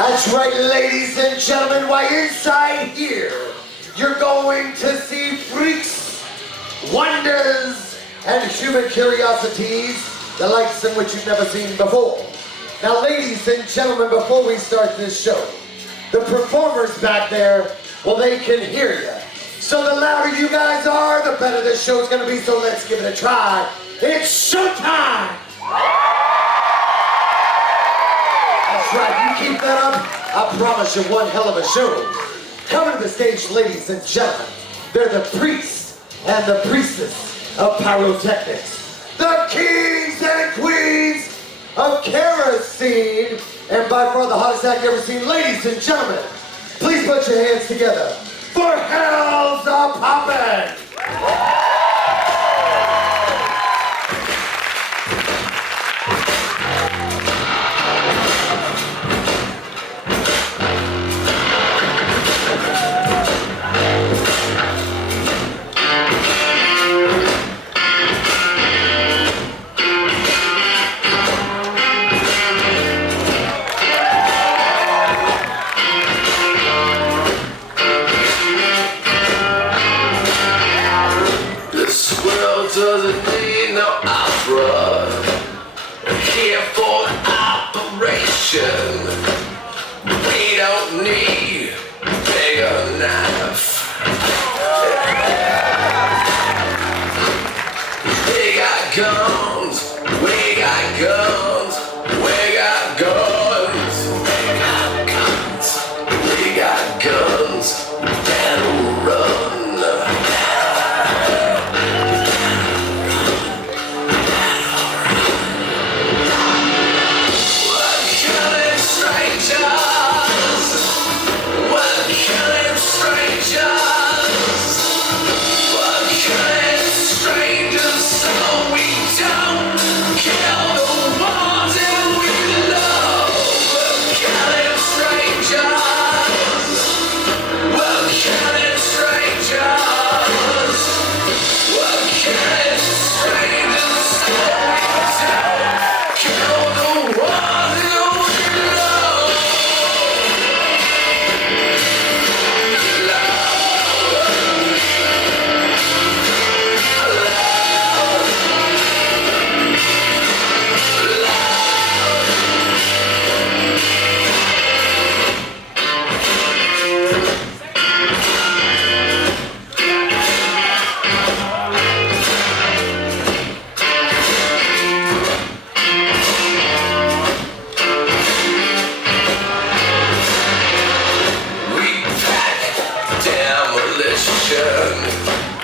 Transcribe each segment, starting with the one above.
That's right, ladies and gentlemen. Why, inside here, you're going to see freaks, wonders, and human curiosities, the likes in which you've never seen before. Now, ladies and gentlemen, before we start this show, the performers back there, well, they can hear you. So the louder you guys are, the better this show's gonna be, so let's give it a try. It's showtime! That's right, you keep that up, I promise you one hell of a show. Coming to the stage, ladies and gentlemen, they're the priests and the priestess of pyrotechnics. The kings and queens of kerosene, and by far the hottest act you've ever seen. Ladies and gentlemen, please put your hands together for HELLZAPOPPIN! Doesn't need no opera. We're here for an operation. We don't need big enough. We got guns. We got guns. We got guns. We got guns. We got guns. That'll run.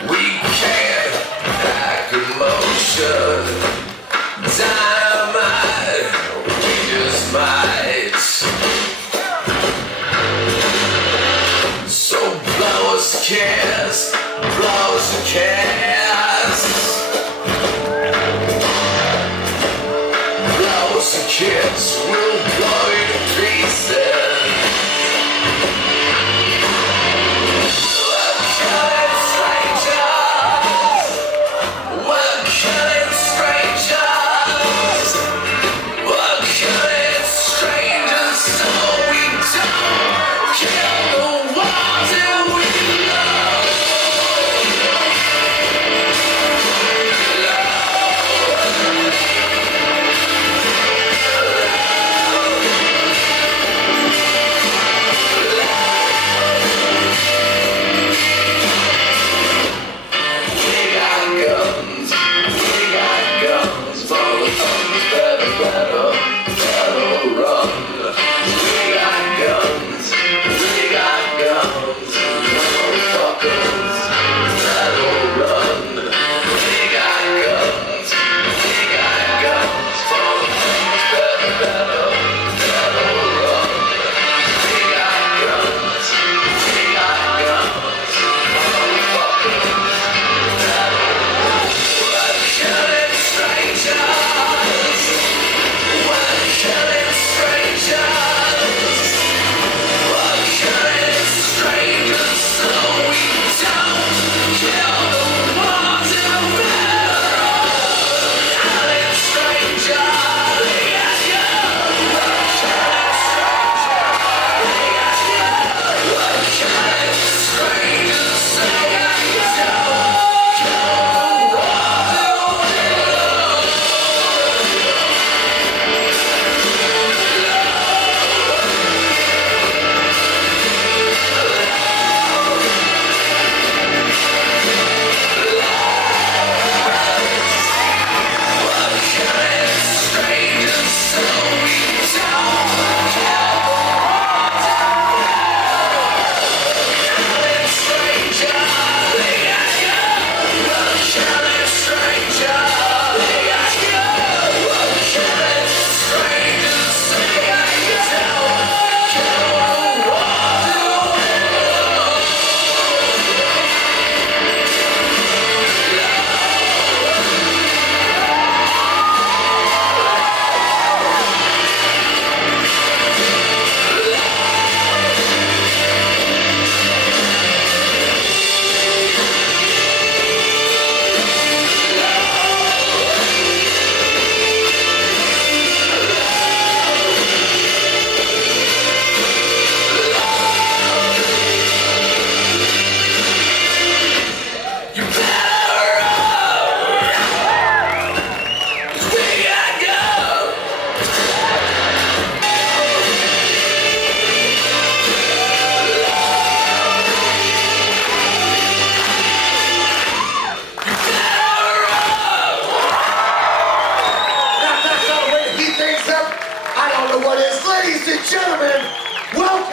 We can't hack emotion. Dynamite, we just might. So blow us a kiss, blow us a kiss. Blow us a kiss, we'll blow you to pieces.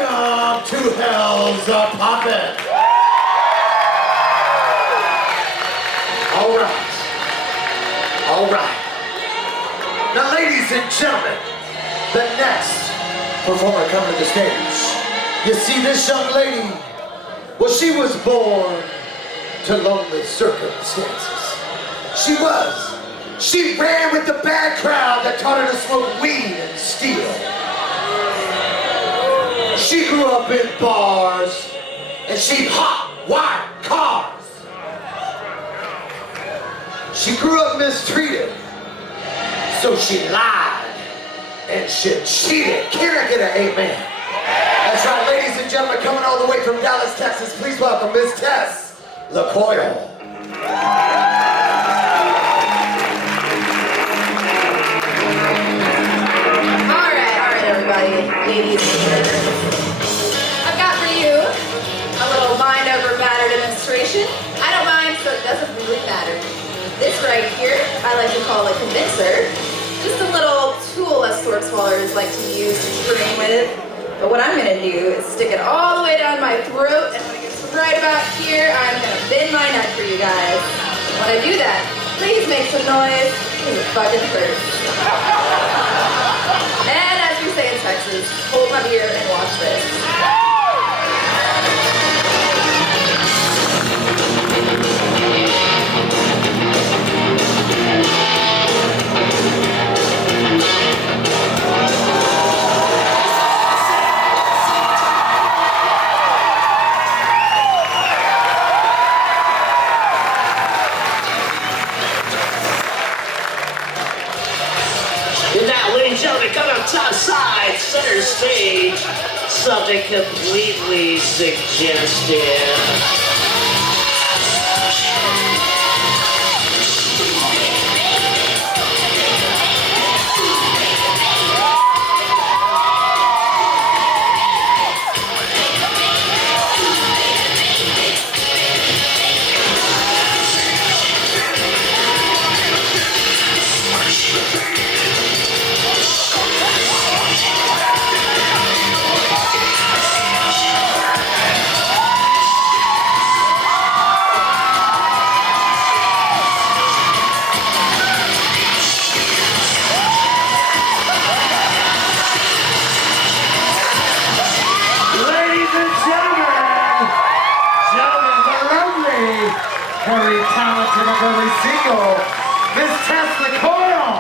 Welcome to HELLZAPOPPIN. All right. Now, ladies and gentlemen, the next performer coming to the stage. You see this young lady? Well, she was born to lonely circumstances. She ran with the bad crowd that taught her to smoke weed and steal. She grew up in bars, and she hot, white cars. She grew up mistreated, so she lied and she cheated. Can I get an amen? That's right, ladies and gentlemen, coming all the way from Dallas, Texas, please welcome Miss Tess LaCoyle. Ladies and gentlemen, I've got for you a little mind over matter demonstration. I don't mind, so it doesn't really matter. This right here, I like to call a condenser. Just a little tool us sword swallowers like to use to train with. But what I'm going to do is stick it all the way down my throat, and when it gets right about here, I'm going to bend my neck for you guys. When I do that, please make some noise, because it fucking hurts. And as we say in Texas, hold my beer and watch this. And now, ladies and gentlemen, coming up top side, center stage, something completely suggestive. Very talented and very single, Miss Tess LaCoyle.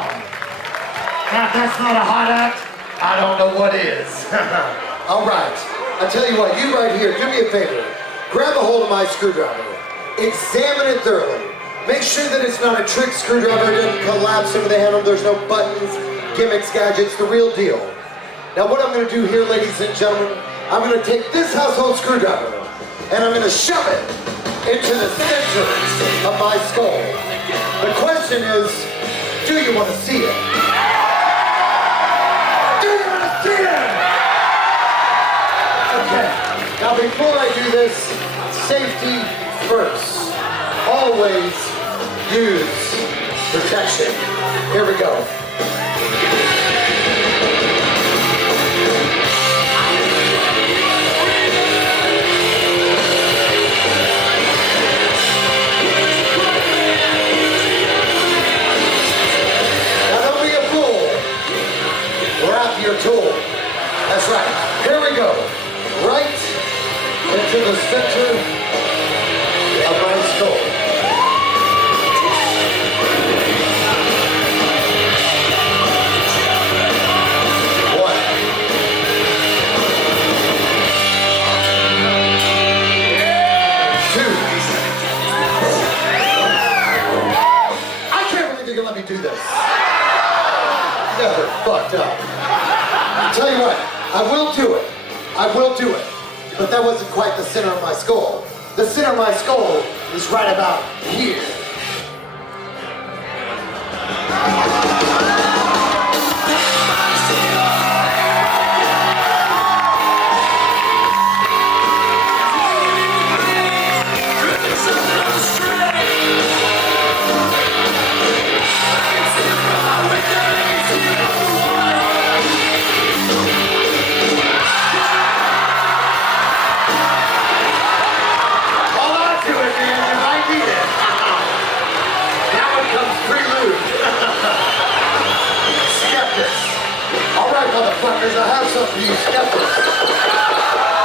Now, if that's not a hot act, I don't know what is. All right, I tell you what, you right here, do me a favor. Grab a hold of my screwdriver. Examine it thoroughly. Make sure that it's not a trick screwdriver. It doesn't collapse under the handle. There's no buttons, gimmicks, gadgets, the real deal. Now, what I'm going to do here, ladies and gentlemen, I'm going to take this household screwdriver and I'm going to shove it into the center of my skull. The question is, do you want to see it? Do you want to see it? Okay, now before I do this, safety first. Always use protection. Here we go. Your tool. That's right. Here we go. Right into the center of my skull. One. Two. I can't believe you're gonna let me do this. Never fucked up. Tell you what, I will do it. I will do it. But that wasn't quite the center of my skull. The center of my skull is right about here.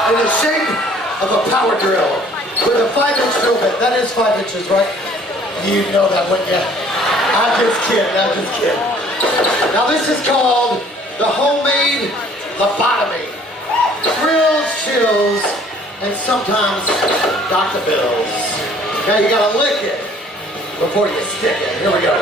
in the shape of a power drill with a 5-inch drill bit. That is 5 inches, right? You know that, wouldn't you? I'm just kidding, I'm just kidding. Now this is called the homemade lobotomy. Thrills, chills, and sometimes Dr. Bills. Now you gotta lick it before you stick it. Here we go.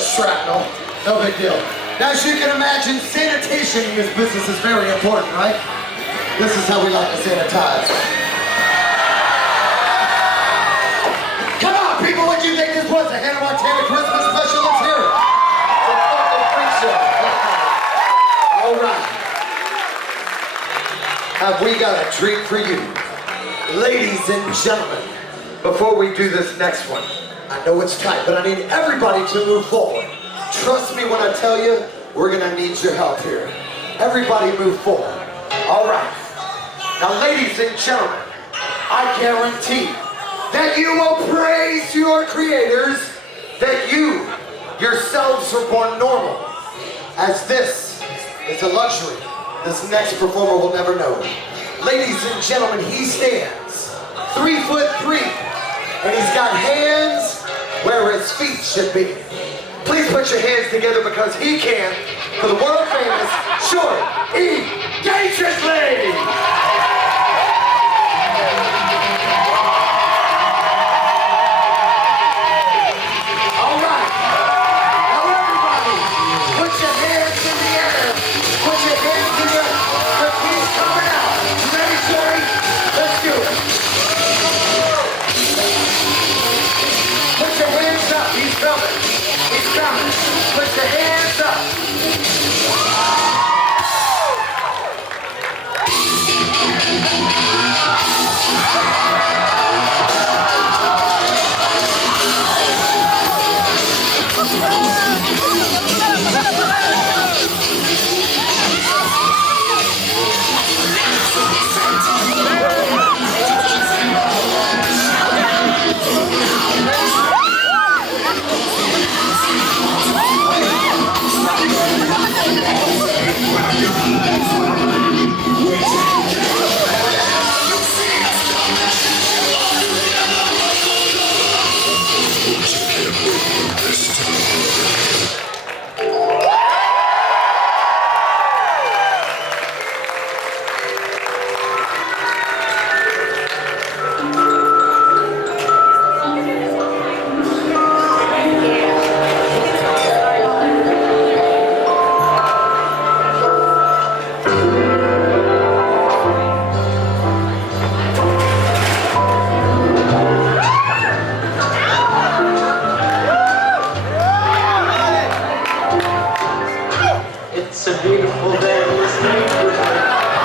Shrapnel, no big deal. Now, as you can imagine, sanitation in this business is very important, right? This is how we like to sanitize. Come on, people, what do you think this was? A Hannah Montana Christmas special? Let's hear it. It's a fucking freak show. All right. Have we got a treat for you? Ladies and gentlemen, before we do this next one, I know it's tight, but I need everybody to move forward. Trust me when I tell you, we're gonna need your help here. Everybody move forward. All right. Now, ladies and gentlemen, I guarantee that you will praise your creators, that you yourselves are born normal, as this is a luxury this next performer will never know. Ladies and gentlemen, he stands 3'3", and he's got hands where his feet should be. Please put your hands together because he can, for the world famous Short E. Dangerously! All right. Now everybody, put your hands in the air. Put your hands in the air. The he's coming out. You ready, Shorty? Let's do it. Put your hands up. He's coming. He's coming. Put your hands up. It's a beautiful day in this neighborhood.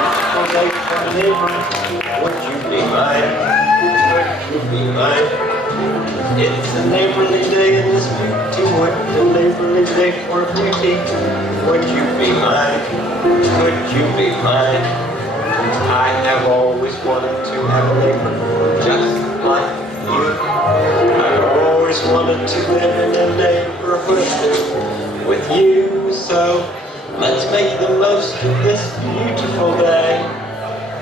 Beautiful day for a neighbor. Would you be mine? Would you be mine? It's a neighborly day in this beauty wood. A neighborly day for beauty. Would you be mine? Would you be mine? I have always wanted to have a neighbor just like you. I've always wanted to live in a neighborhood with you, so let's make the most of this beautiful day.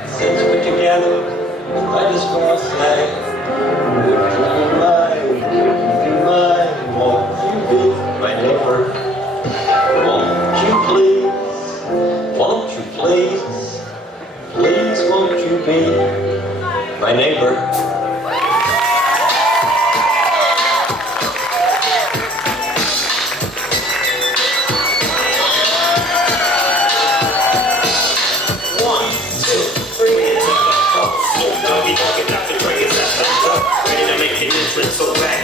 Since we're together, might as well say, would you be mine? Would you be mine? Won't you be my neighbor? Won't you please? Won't you please? Please won't you be my neighbor? So back